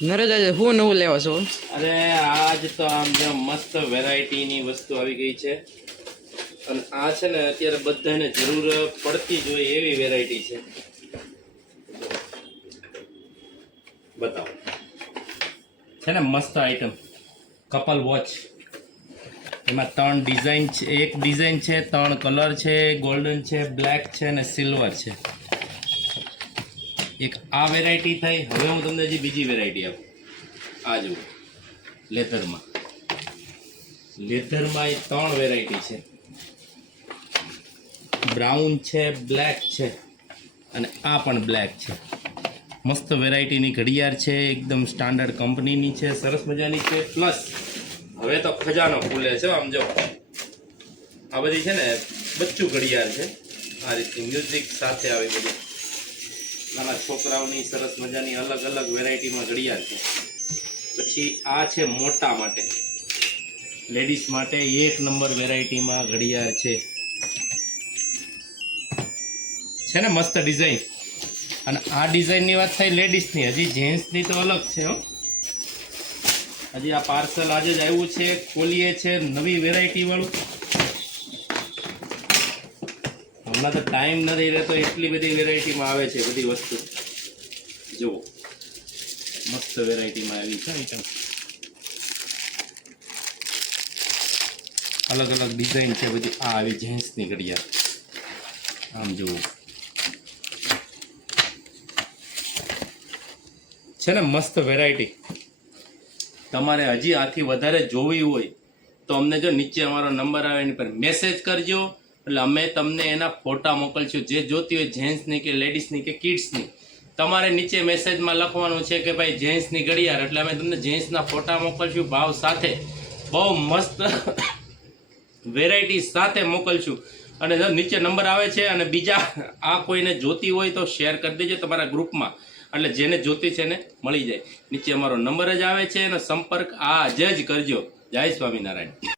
નરેશ આજે શું નવું લેવા છો? અરે આજ તો આમ જો મસ્ત વેરાયટીની વસ્તુ આવી ગઈ છે અને આ છે ને અત્યારે બધાને જરૂર પડતી જ હોય એવી વેરાયટી છે. બતાવો છે ને મસ્ત આઈટમ કપલ વોચ. એમાં 3 ડિઝાઇન છે, એક ડિઝાઇન છે, 3 કલર છે, ગોલ્ડન છે, બ્લેક છે અને સિલ્વર છે. એક આ વેરાયટી થઈ. હવે હું તમને હજી બીજી વેરાયટી આપું. આ જુઓ લેધરમાં એ 3 વેરાયટી છે. બ્રાઉન છે, બ્લેક છે અને આ પણ બ્લેક છે. મસ્ત વેરાયટીની ઘડિયાળ છે, એકદમ સ્ટાન્ડર્ડ કંપનીની છે, સરસ મજાની છે. પ્લસ હવે તો ખજાનો ખુલે છે. આમ જો આ બધી છે ને બચ્ચું ઘડિયાળ છે. આ રીતની મ્યુઝિક સાથે આવી બધી નાના છોકરાઓની સરસ મજાની અલગ અલગ વેરાયટીમાં ઘડિયાળ છે. પછી આ છે મોટા માટે, લેડીઝ માટે 1 નંબર વેરાયટીમાં ઘડિયાળ છે ને મસ્ત ડિઝાઇન. અને આ ડિઝાઇનની વાત થઈ લેડીઝની, હજી જેન્ટ્સની તો અલગ છે હો. હજી આ પાર્સલ આજે જ આવ્યું છે, ખોલીએ છે નવી વેરાયટી વાળું. હમણાં તો ટાઈમ નથી રહેતો, એટલી બધી વેરાયટીમાં આવે છે બધી વસ્તુ. જુઓ મસ્ત વેરાયટીમાં આવી છે આઈટમ. અલગ અલગ ડિઝાઇન છે બધી. આ આવી જેન્ટ્સની ઘડિયાળ, આમ જુઓ છે ને મસ્ત વેરાયટી. તમારે હજી આથી વધારે જોવી હોય તો અમને જો નીચે અમારો નંબર આવે એની પર મેસેજ કરજો, એટલે અમે તમને એના ફોટા મોકલશું. જે જોતી હોય જેન્ટ્સની કે લેડીઝની કે કિડ્સની, તમારે નીચે મેસેજમાં લખવાનું છે કે ભાઈ જેન્ટ્સની ઘડિયાળ, એટલે અમે તમને જેન્ટ્સના ફોટા મોકલશું ભાવ સાથે. બહુ મસ્ત વેરાયટી સાથે મોકલશું. અને જો નીચે નંબર આવે છે અને બીજા આ કોઈને જોતી હોય તો શેર કરી દેજો તમારા ગ્રુપમાં, એટલે જેને જોતી છે એને મળી જાય. નીચે અમારો નંબર જ આવે છે એનો સંપર્ક આજ જ કરજો. જય સ્વામિનારાયણ.